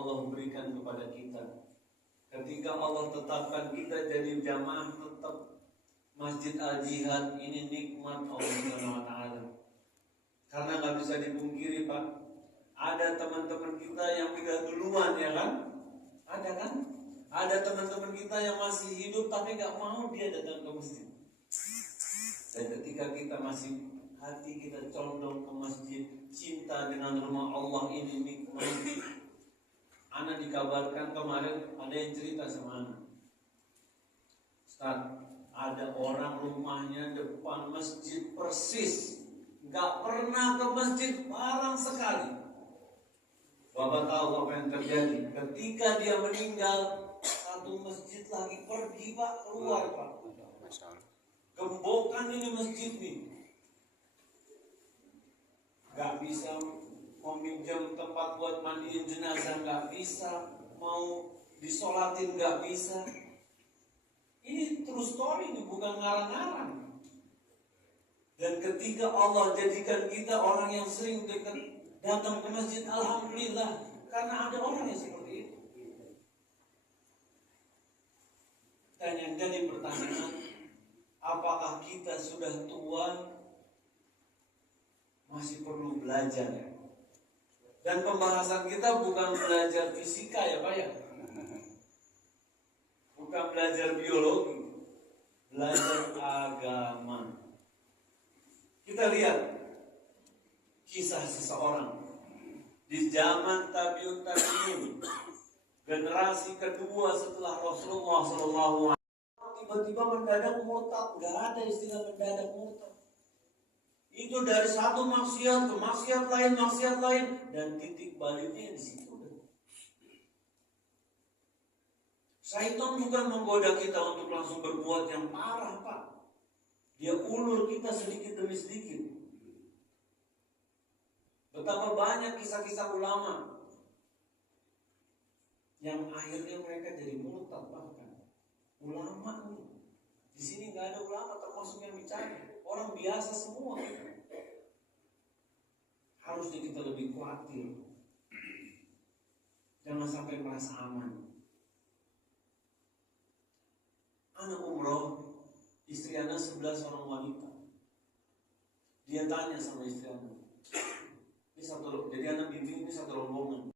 Allah berikan kepada kita. Ketika Allah tetapkan kita jadi jamaah tetap Masjid Al-Jihad, ini nikmat Allah Subhanahu wa Ta'ala. Karena nggak bisa dipungkiri, Pak, ada teman-teman kita yang pindah duluan, ya kan? Ada kan? Ada teman-teman kita yang masih hidup tapi nggak mau dia datang ke masjid. Dan ketika kita masih hati kita condong ke masjid, cinta dengan rumah Allah, ini nikmat. Ana dikabarkan kemarin ada yang cerita sama Ana, Ustaz, ada orang rumahnya depan masjid persis, nggak pernah ke masjid barang sekali. Bapak tahu apa yang terjadi? Ketika dia meninggal, satu masjid lagi pergi, Pak, keluar, Pak. Gembokan ini masjid nih, nggak bisa meminjam tempat buat mandiin jenazah, nggak bisa, mau disolatin nggak bisa. Ini true story, ini bukan ngarang-ngarang. Dan ketika Allah jadikan kita orang yang sering datang ke masjid, alhamdulillah, karena ada orang yang seperti itu. Dan yang jadi pertanyaan, apakah kita sudah tua masih perlu belajar, ya? Dan pembahasan kita bukan belajar fisika, ya Pak, ya, bukan belajar biologi, belajar agama. Kita lihat kisah seseorang di zaman tabi'ut tabi'in, generasi kedua setelah Rasulullah SAW. Tiba-tiba mendadak murtad, nggak ada istilah mendadak murtad. Itu dari satu maksiat ke maksiat lain, dan titik baliknya di situ. Syaitan bukan menggoda kita untuk langsung berbuat yang parah, Pak. Dia ulur kita sedikit demi sedikit. Betapa banyak kisah-kisah ulama yang akhirnya mereka jadi murtad, bahkan ulama nih. Di sini nggak ada ulama termasuk yang bicara. Orang biasa semua. Harusnya kita lebih khawatir. Jangan sampai merasa aman. Anak umroh, istri anak 11 orang wanita. Dia tanya sama istri anak. Jadi anak bimbing ini satu rombongan.